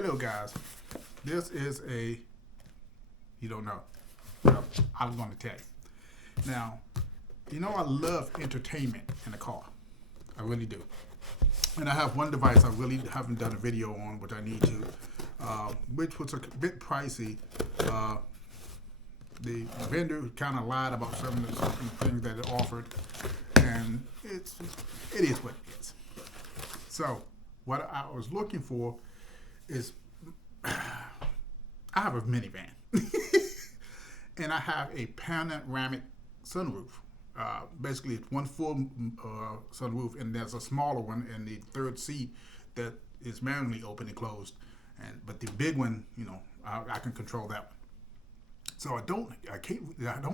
Hello, guys. This is a, you don't know. Well, I'm going to tell you. Now, I love entertainment in the car. I really do. And I have one device I really haven't done a video on, which I need to, which was a bit pricey. The vendor kind of lied about some of the things that it offered, and it is what it is. So, what I was looking for is I have a minivan, and I have a panoramic sunroof. Basically, it's one full sunroof, and there's a smaller one in the third seat that is manually open and closed. But the big one, I can control that one. So I don't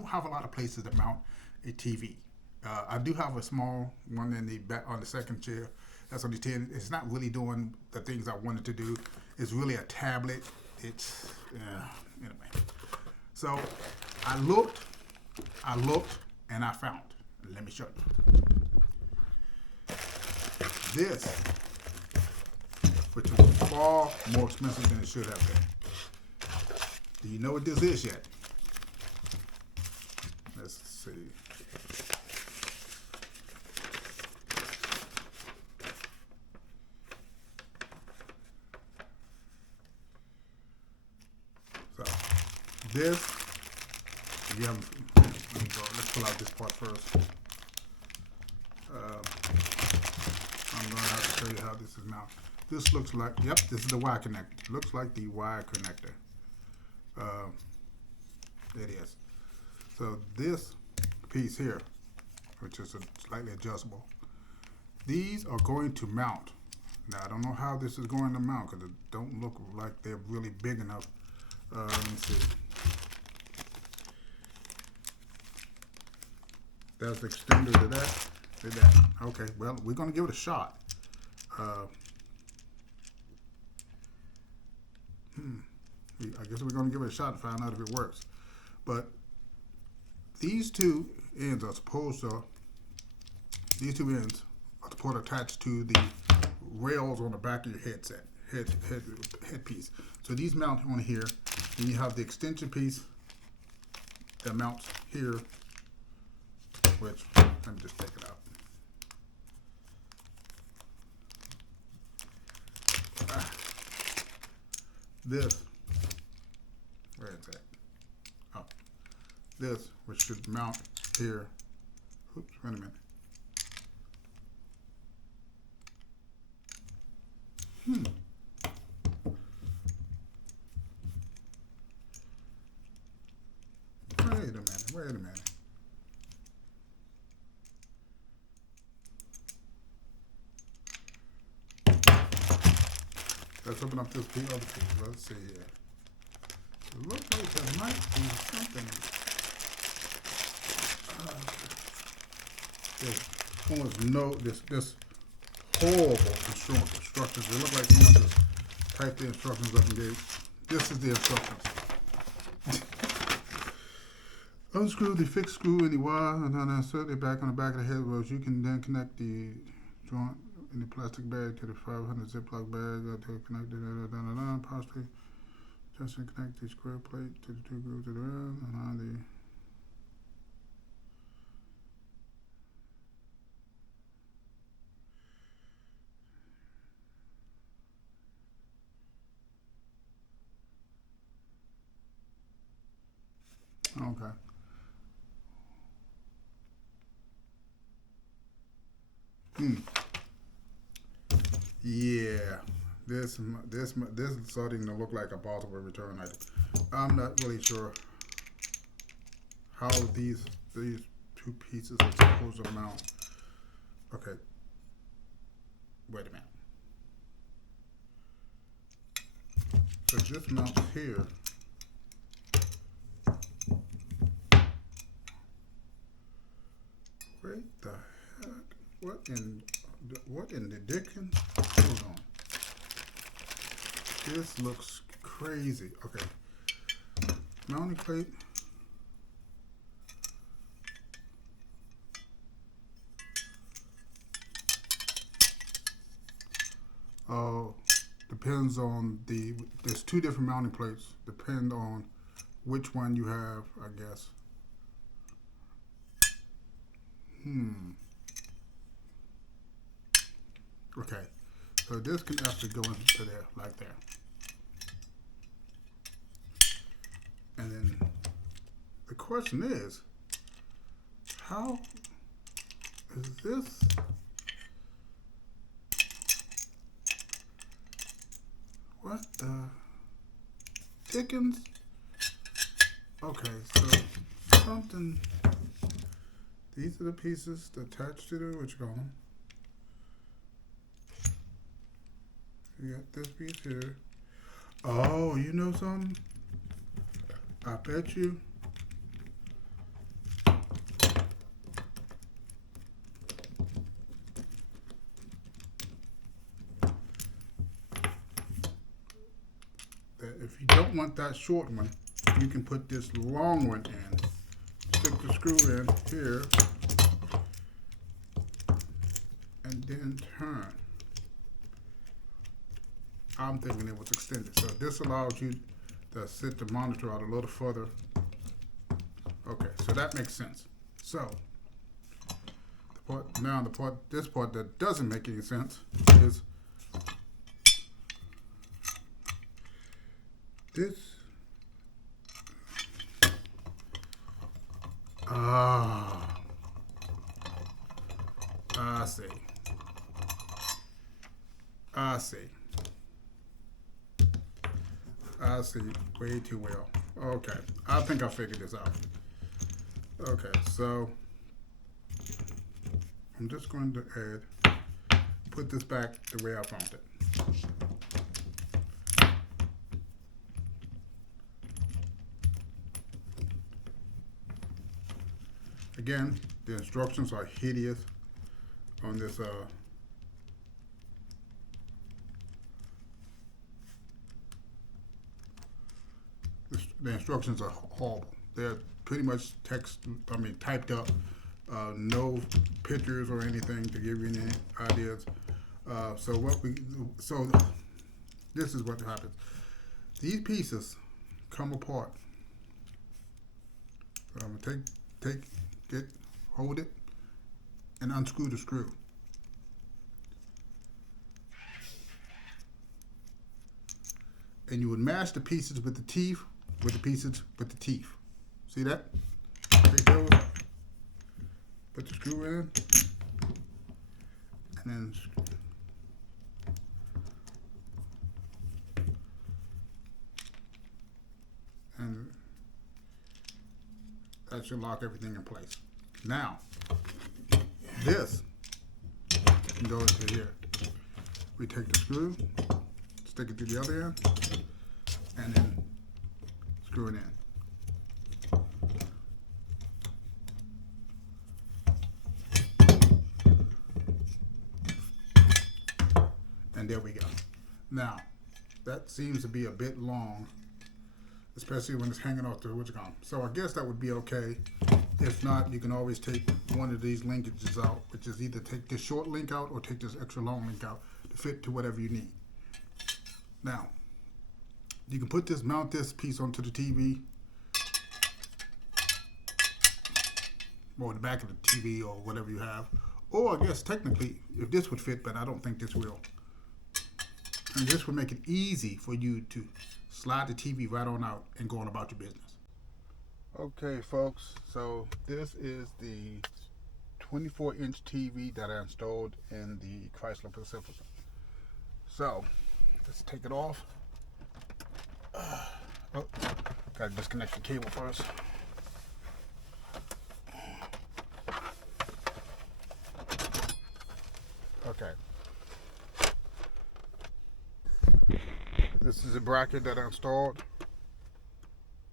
have a lot of places to mount a TV. I do have a small one in the back on the second chair. That's on the 10. It's not really doing the things I wanted to do. It's really a tablet. It's anyway. So I looked, and I found. Let me show you. This, which was far more expensive than it should have been. Do you know what this is yet? Let's see. So, this, if you haven't, let's pull out this part first. I'm going to have to show you how this is mounted. This looks like, yep, this is the Y connector. Looks like the Y connector. It is. So this piece here, which is slightly adjustable, these are going to mount. Now I don't know how this is going to mount because it don't look like they're really big enough. Let me see. That's the extender to that. Did that. Okay, well, we're going to give it a shot. I guess we're going to give it a shot and find out if it works. But these two ends are supposed to attach to the rails on the back of your headpiece. So these mount on here. Then you have the extension piece that mounts here, which, let me just take it out. This, where is that? Oh, this, which should mount here. Oops, wait a minute. Wait a minute. Let's open up this other piece. Let's see here. It looks like there might be something. There's almost this horrible instructions. It looks like someone just typed the instructions up and gave. This is the instructions. Unscrew the fixed screw in the wire and then insert it back on the back of the head rows. You can then connect the joint in the plastic bag to the 500 Ziploc bag to connect it, possibly just connect the square plate to the two grooves of the rail and on the okay. Yeah, this is starting to look like a possible return item. I'm not really sure how these two pieces are supposed to mount. Okay, wait a minute. So this mounts here. Wait the heck? What in the dickens? Hold on. This looks crazy. Okay. Mounting plate. Oh, depends on there's two different mounting plates, depend on which one you have, I guess. Okay, so this can actually go into there, like there. And then the question is, how is this? What the dickens? Okay, so something. These are the pieces attached to the what you call them. You got this piece here. Oh, you know something? I bet you. That if you don't want that short one, you can put this long one in. Stick the screw in here, and then turn. I'm thinking it was extended. So this allows you to sit the monitor out a little further. Okay, so that makes sense. So this part that doesn't make any sense is this. I see. I see way too well. Okay, I think I figured this out. Okay, so I'm just going to put this back the way I found it. Again, the instructions are hideous on this. The instructions are horrible. They're pretty much typed up. No pictures or anything to give you any ideas. So this is what happens. These pieces come apart. So I'm gonna hold it, and unscrew the screw. And you would match the pieces with the teeth, See that? Take those, put the screw in, and then that should lock everything in place. Now, this can go into here. We take the screw, stick it to the other end, and then screw it in. And there we go. Now, that seems to be a bit long, especially when it's hanging off the whatchamacallit. So I guess that would be okay. If not, you can always take one of these linkages out, which is either take this short link out or take this extra long link out to fit to whatever you need. Now, you can mount this piece onto the TV, or the back of the TV, or whatever you have. Or I guess technically, if this would fit, but I don't think this will. And this would make it easy for you to slide the TV right on out and go on about your business. Okay, folks, so this is the 24-inch TV that I installed in the Chrysler Pacifica. So, let's take it off. Gotta disconnect the cable first. Okay. This is a bracket that I installed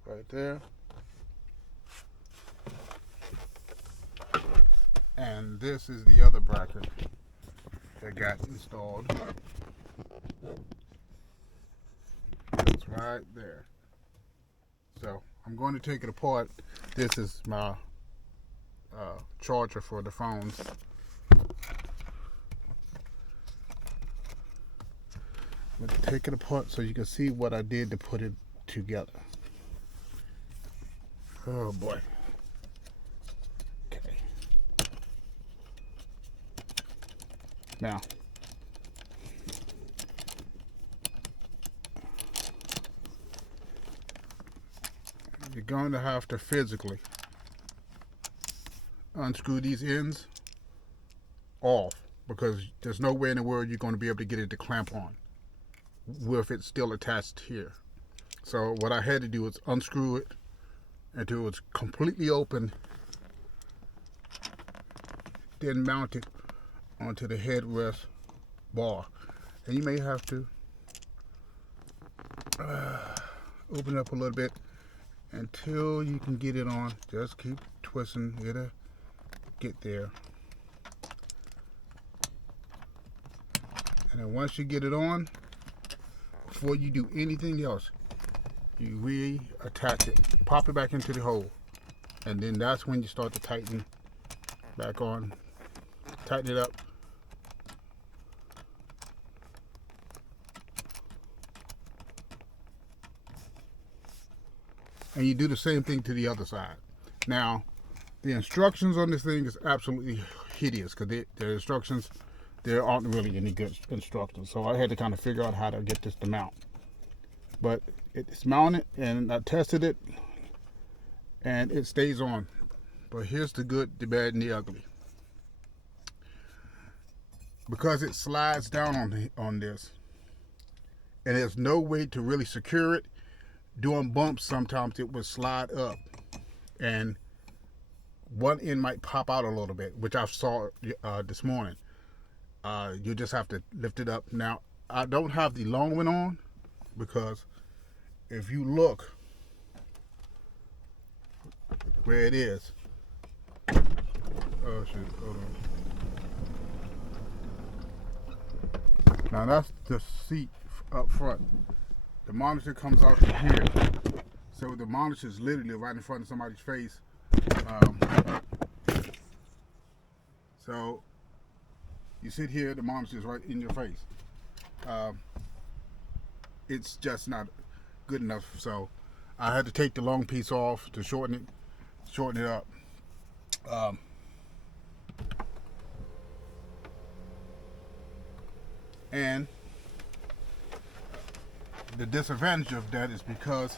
right there. And this is the other bracket that got installed. It's right there. So I'm going to take it apart. This is my charger for the phones. I'm going to take it apart so you can see what I did to put it together. Oh boy. Okay. Now, you're going to have to physically unscrew these ends off, because there's no way in the world you're going to be able to get it to clamp on with it still attached here. So what I had to do is unscrew it until it's completely open, then mount it onto the headrest bar. And you may have to open it up a little bit until you can get it on. Just keep twisting, it'll get there. And then once you get it on, before you do anything else, you reattach it, pop it back into the hole, and then that's when you start to tighten back on, tighten it up. And you do the same thing to the other side. Now, the instructions on this thing is absolutely hideous, because the instructions, there aren't really any good instructions. So I had to kind of figure out how to get this to mount. But it's mounted, and I tested it, and it stays on. But here's the good, the bad, and the ugly. Because it slides down on this, and there's no way to really secure it, doing bumps, sometimes it would slide up, and one end might pop out a little bit, which I saw this morning. You just have to lift it up. Now, I don't have the long one on, because if you look where it is, oh shit, hold on. Now that's the seat up front. The monitor comes out to here, so the monitor is literally right in front of somebody's face. So you sit here, the monitor is right in your face. It's just not good enough, so I had to take the long piece off to shorten it up. And the disadvantage of that is because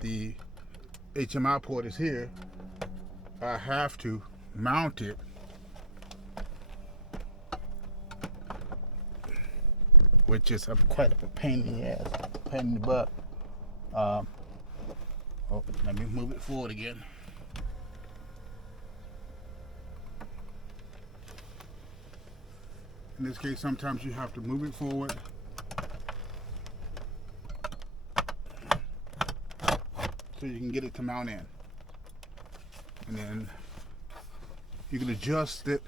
the HMI port is here, I have to mount it which is quite a pain in the ass, pain in the butt. Oh, let me move it forward again. In this case, sometimes you have to move it forward so you can get it to mount in. And then you can adjust it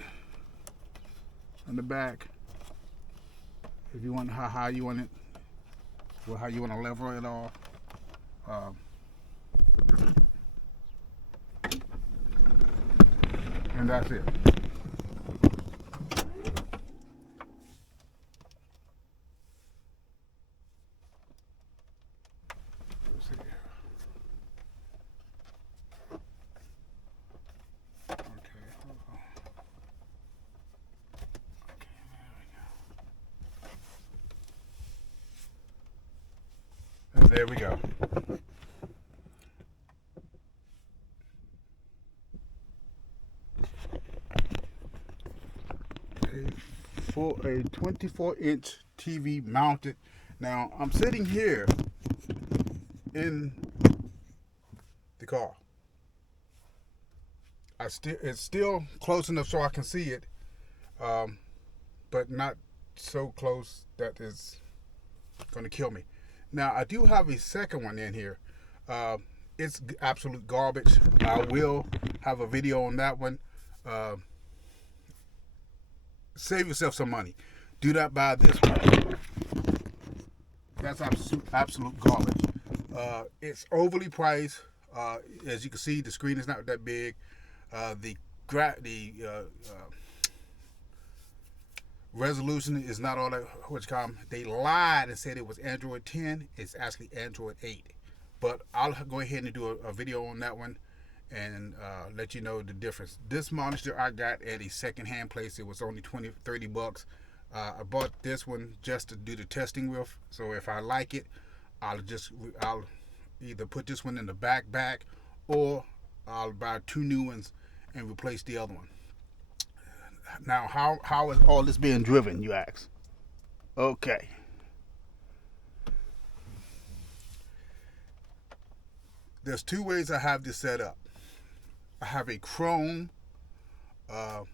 on the back if you want, how high you want it, or how you want to level it off. And that's it. There we go. For a 24-inch TV mounted. Now I'm sitting here in the car. It's still close enough so I can see it, but not so close that it's going to kill me. Now, I do have a second one in here. It's absolute garbage. I will have a video on that one. Save yourself some money. Do not buy this one. That's absolute garbage. It's overly priced. As you can see, the screen is not that big. The resolution is not all that what you call them. They lied and said it was Android 10. It's actually Android 8. But I'll go ahead and do a video on that one and let you know the difference. This monitor I got at a secondhand place. It was only 20-30 bucks. I bought this one just to do the testing with. So if I like it, I'll either put this one in the back, or I'll buy 2 new ones and replace the other one. Now, how is all this being driven, you ask? Okay. There's 2 ways I have this set up. I have a Chrome, what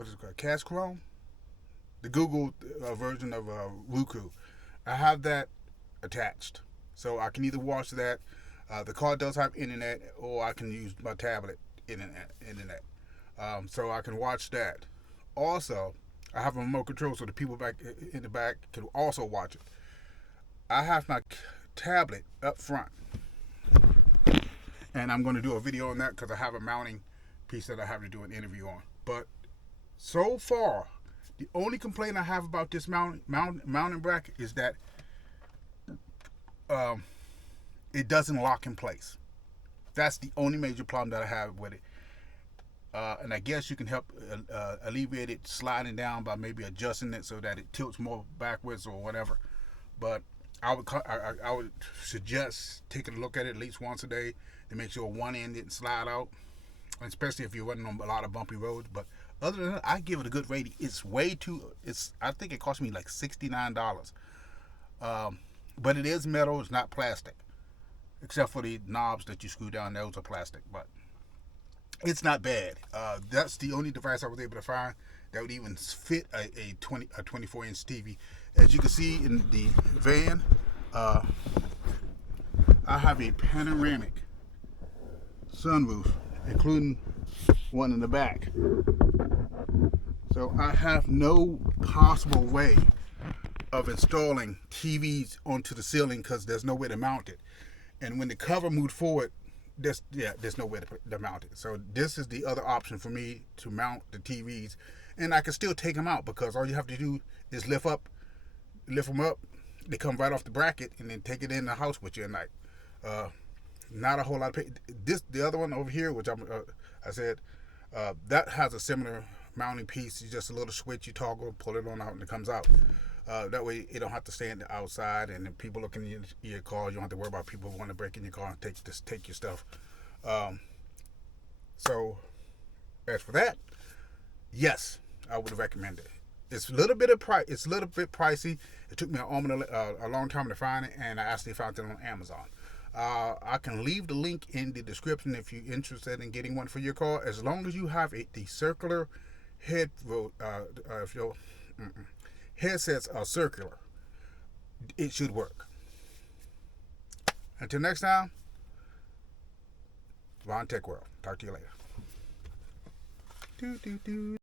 is it called? Cast Chrome? The Google version of Roku. I have that attached. So I can either watch that. The car does have internet, or I can use my tablet internet. So I can watch that. Also, I have a remote control so the people back in the back can also watch it. I have my tablet up front, and I'm going to do a video on that because I have a mounting piece that I have to do an interview on. But so far, the only complaint I have about this mounting bracket is that it doesn't lock in place. That's the only major problem that I have with it. And I guess you can help alleviate it sliding down by maybe adjusting it so that it tilts more backwards or whatever. But I would suggest taking a look at it at least once a day to make sure one end didn't slide out, especially if you're running on a lot of bumpy roads. But other than that, I give it a good rating. It's I think it cost me like $69. But it is metal, it's not plastic. Except for the knobs that you screw down, those are plastic. But it's not bad. That's the only device I was able to find that would even fit a 24-inch TV. As you can see in the van, I have a panoramic sunroof, including one in the back. So I have no possible way of installing TVs onto the ceiling because there's no way to mount it. And when the cover moved forward, there's no way to mount it. So this is the other option for me to mount the TVs, and I can still take them out because all you have to do is lift them up. They come right off the bracket, and then take it in the house with you at night. Not a whole lot of the other one over here, which I said that has a similar mounting piece. It's just a little switch you toggle, pull it on out, and it comes out. That way you don't have to stand outside and then people looking in your car. You don't have to worry about people wanting to break in your car and take your stuff. So as for that, yes, I would recommend it. It's a little bit pricey. It took me a long time to find it, and I actually found it on Amazon. I can leave the link in the description if you're interested in getting one for your car. As long as you have the circular head, if your headsets are circular, it should work. Until next time, Von Tech World. Talk to you later.